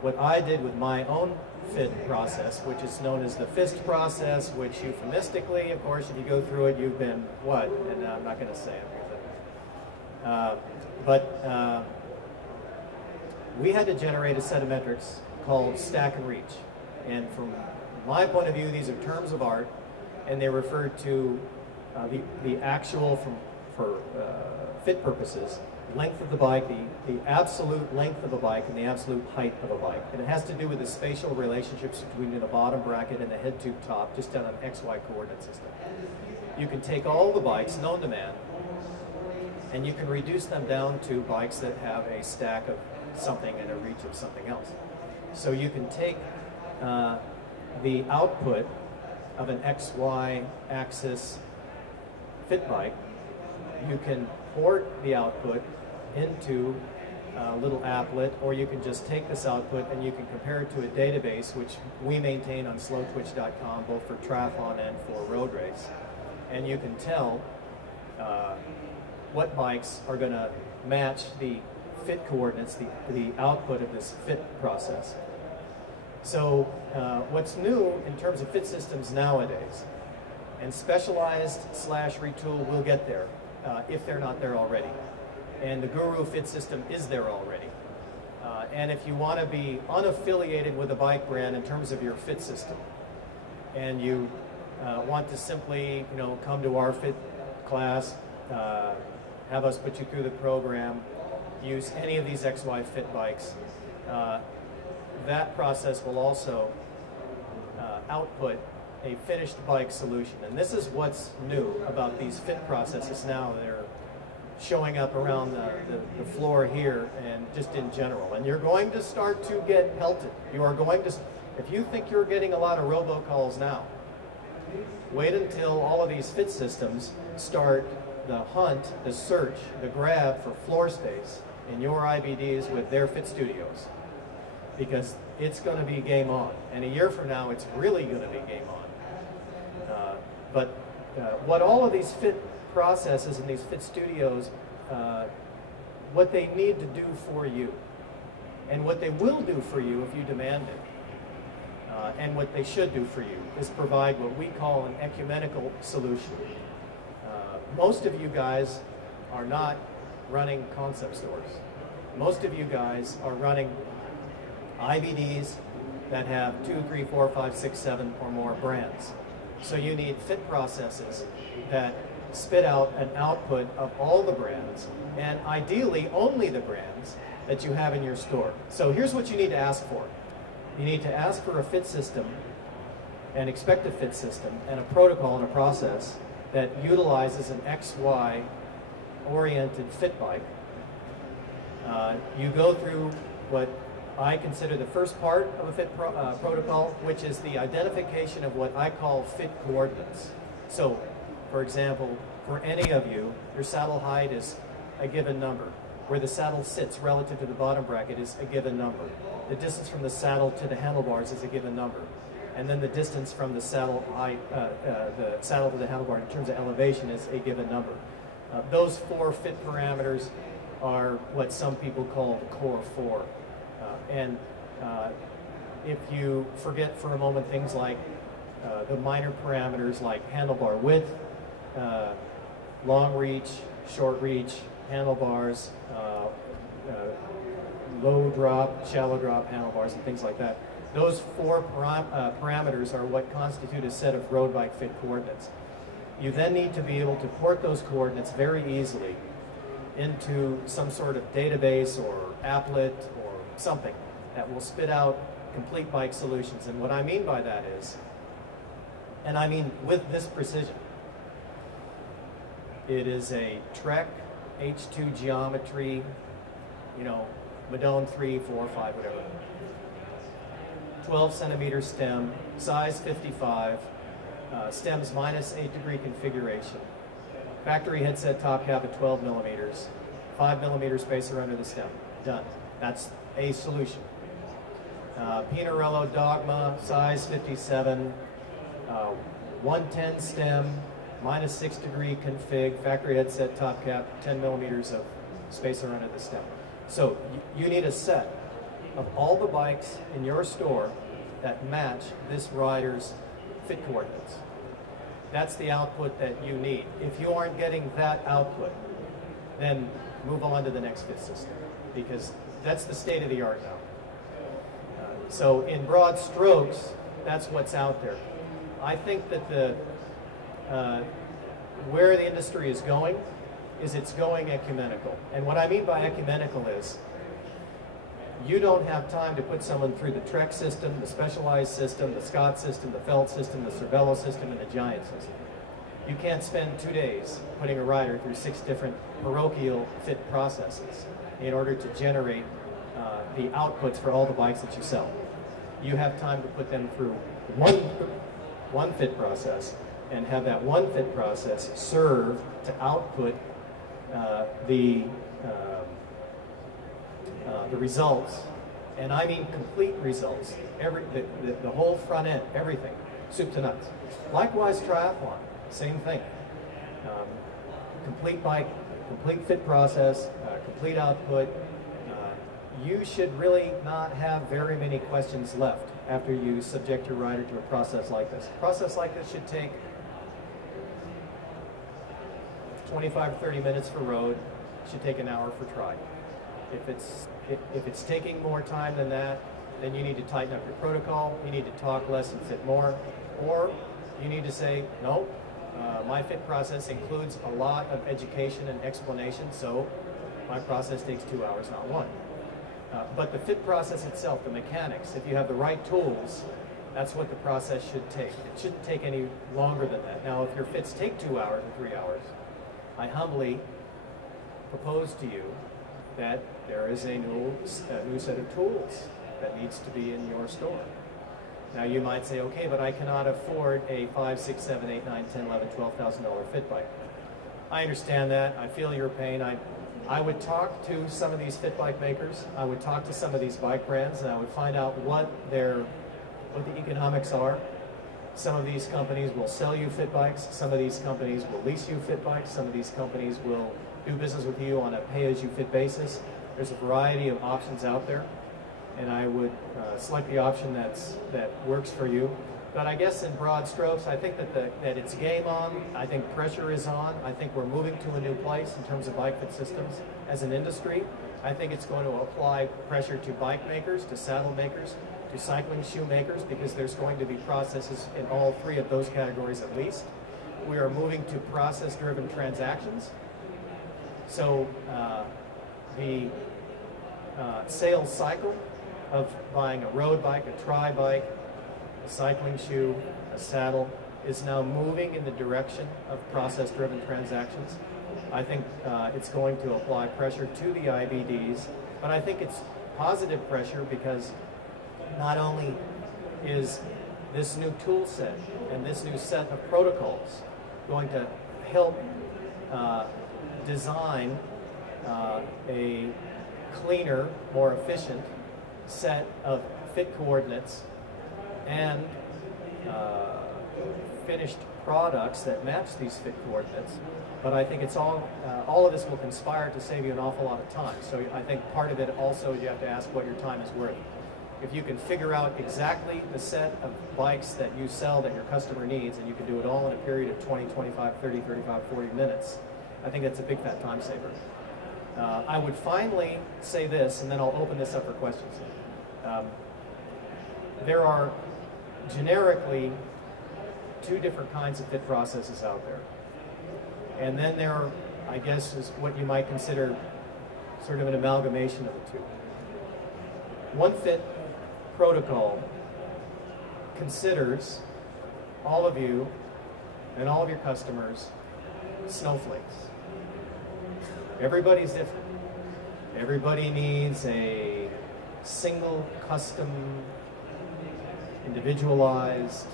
what I did with my own fit process, which is known as the FIST process, which euphemistically, of course, if you go through it, you've been what? And I'm not going to say it. We had to generate a set of metrics called stack and reach. And from my point of view, these are terms of art, and they refer to the actual, for fit purposes, length of the bike, the absolute length of a bike, and the absolute height of a bike. And it has to do with the spatial relationships between the bottom bracket and the head tube top, just on an XY coordinate system. You can take all the bikes known to man, and you can reduce them down to bikes that have a stack of something and a reach of something else. So you can take the output of an XY axis fit bike, you can port the output into a little applet, or you can just take this output and you can compare it to a database which we maintain on slowtwitch.com, both for triathlon and for road race. And you can tell what bikes are going to match the fit coordinates, the output of this fit process. So what's new in terms of fit systems nowadays, and specialized / retool will get there if they're not there already. And the Guru fit system is there already. And if you want to be unaffiliated with a bike brand in terms of your fit system, and you want to simply, come to our fit class, have us put you through the program, use any of these XY fit bikes, that process will also output a finished bike solution. And this is what's new about these fit processes now. They're showing up around the floor here and just in general. And you're going to start to get pelted. You are going to, if you think you're getting a lot of robocalls now, wait until all of these fit systems start the hunt, the search, the grab for floor space in your IBDs with their fit studios. Because it's going to be game on. And a year from now, it's really going to be game on. What all of these fit processes and these fit studios, what they need to do for you, and what they will do for you if you demand it, and what they should do for you, is provide what we call an ecumenical solution. Most of you guys are not running concept stores. Most of you guys are running IBDs that have 2, 3, 4, 5, 6, 7 or more brands. So you need fit processes that spit out an output of all the brands, and ideally only the brands that you have in your store. So here's what you need to ask for. You need to ask for a fit system, and expect a fit system, and a protocol and a process that utilizes an XY oriented fit bike. You go through what I consider the first part of a fit protocol, which is the identification of what I call fit coordinates. So, for example, for any of you, your saddle height is a given number. Where the saddle sits relative to the bottom bracket is a given number. The distance from the saddle to the handlebars is a given number. And then the distance from the saddle height, the saddle to the handlebar in terms of elevation is a given number. Those 4 fit parameters are what some people call the core 4. If you forget for a moment things like the minor parameters like handlebar width, long reach, short reach, handlebars, low drop, shallow drop handlebars, and things like that. Those 4 parameters are what constitute a set of road bike fit coordinates. You then need to be able to port those coordinates very easily into some sort of database or applet or something that will spit out complete bike solutions. And what I mean by that is, and I mean with this precision, it is a Trek H2 geometry, Madone 3, 4, 5, whatever. 12 centimeter stem, size 55, stems -8-degree configuration. Factory headset top cap at 12 millimeters, 5 millimeter spacer under the stem. Done. That's a solution. Pinarello Dogma, size 57, 110 stem, -6-degree config, factory headset top cap, 10 millimeters of spacer under the stem. So you need a set of all the bikes in your store that match this rider's fit coordinates. That's the output that you need. If you aren't getting that output, then move on to the next fit system, because that's the state of the art now. So in broad strokes, that's what's out there. I think that where the industry is going is it's going ecumenical. And what I mean by ecumenical is you don't have time to put someone through the Trek system, the Specialized system, the Scott system, the Felt system, the Cervelo system, and the Giant system. You can't spend 2 days putting a rider through 6 different parochial fit processes in order to generate the outputs for all the bikes that you sell. You have time to put them through one fit process and have that one fit process serve to output the results, and I mean complete results, the whole front end, everything, soup to nuts. Likewise, triathlon, same thing. Complete bike, complete fit process, complete output. You should really not have very many questions left after you subject your rider to a process like this. A process like this should take 25 or 30 minutes for road, should take an hour for tri. If it's taking more time than that, then you need to tighten up your protocol, you need to talk less and fit more, or you need to say, no, my fit process includes a lot of education and explanation, so my process takes 2 hours, not 1. But the fit process itself, the mechanics, if you have the right tools, that's what the process should take. It shouldn't take any longer than that. Now, if your fits take 2 hours or 3 hours, I humbly propose to you that there is a new set of tools that needs to be in your store. Now you might say, okay, but I cannot afford a $5, $6, $7, $8, $9, $10, $11, $12,000 fit bike. I understand that. I feel your pain. I would talk to some of these fit bike makers. I would talk to some of these bike brands, and I would find out what the economics are. Some of these companies will sell you fit bikes. Some of these companies will lease you fit bikes. Some of these companies will do business with you on a pay-as-you-fit basis. There's a variety of options out there, and I would select the option that works for you. But I guess in broad strokes, I think that it's game on. I think pressure is on. I think we're moving to a new place in terms of bike fit systems as an industry. I think it's going to apply pressure to bike makers, to saddle makers, to cycling shoe makers, because there's going to be processes in all 3 of those categories at least. We are moving to process-driven transactions. So the sales cycle of buying a road bike, a tri bike, a cycling shoe, a saddle is now moving in the direction of process-driven transactions. I think it's going to apply pressure to the IBDs, but I think it's positive pressure because not only is this new tool set and this new set of protocols going to help design a cleaner, more efficient set of fit coordinates and finished products that match these fit coordinates, but I think it's all of this will conspire to save you an awful lot of time. So I think part of it also you have to ask what your time is worth. If you can figure out exactly the set of bikes that you sell that your customer needs, and you can do it all in a period of 20, 25, 30, 35, 40 minutes, I think that's a big fat time saver. I would finally say this, and then I'll open this up for questions. There are generically 2 different kinds of fit processes out there. And then there are, I guess, is what you might consider sort of an amalgamation of the 2. One fit protocol considers all of you and all of your customers snowflakes. Everybody's different. Everybody needs a single, custom, individualized,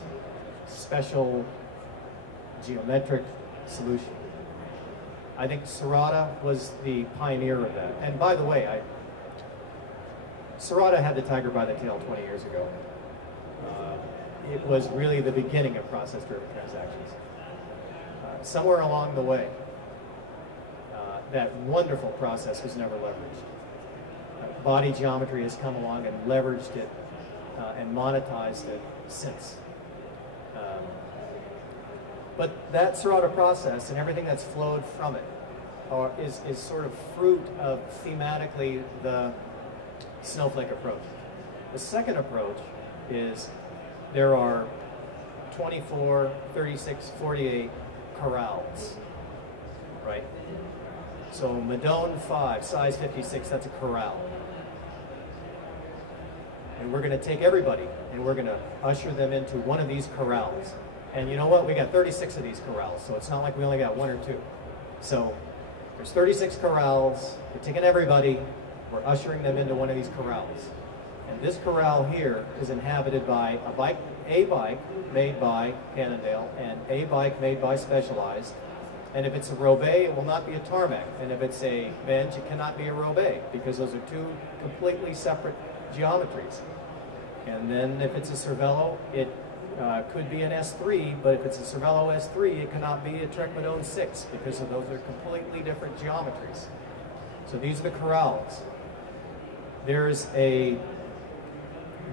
special, geometric solution. I think Serata was the pioneer of that. And by the way, Serata had the tiger by the tail 20 years ago. It was really the beginning of process-driven transactions. Somewhere along the way, that wonderful process was never leveraged. body geometry has come along and leveraged it and monetized it since. But that Serrata process and everything that's flowed from it is sort of fruit of thematically the snowflake approach. The second approach is there are 24, 36, 48 corrals, right? So Madone 5, size 56, that's a corral. And we're going to take everybody and we're going to usher them into one of these corrals. And you know what? We got 36 of these corrals, so it's not like we only got one or two. So there's 36 corrals. We're taking everybody. We're ushering them into one of these corrals. And this corral here is inhabited by a bike made by Cannondale and a bike made by Specialized. And if it's a Roubaix, it will not be a tarmac. And if it's a bench, it cannot be a Roubaix because those are two completely separate geometries. And then if it's a Cervelo, it could be an S3, but if it's a Cervelo S3, it cannot be a Trek Madone 6 because of those are completely different geometries. So these are the corrals. There's a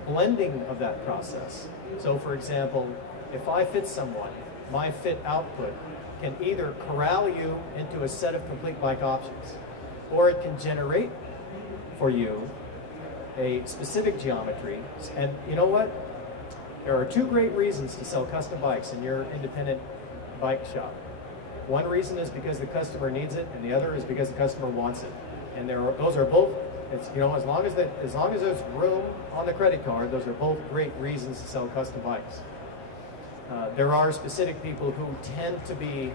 blending of that process. So for example, if I fit someone, my fit output can either corral you into a set of complete bike options, or it can generate for you a specific geometry. And you know what? There are two great reasons to sell custom bikes in your independent bike shop. One reason is because the customer needs it, and the other is because the customer wants it. And those are both. It's, you know, as long as there's room on the credit card, those are both great reasons to sell custom bikes. There are specific people who tend to be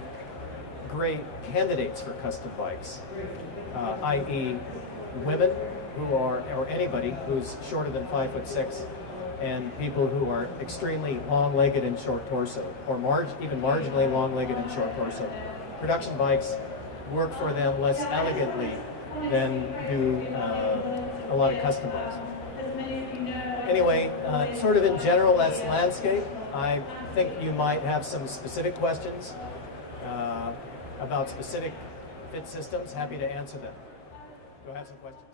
great candidates for custom bikes, i.e. women who are, or anybody who's shorter than 5'6", and people who are extremely long-legged and short torso, or even marginally long-legged and short torso. Production bikes work for them less elegantly than do a lot of custom bikes. Anyway, sort of in general, that's landscape. I think you might have some specific questions about specific fit systems. Happy to answer them. Go have some questions.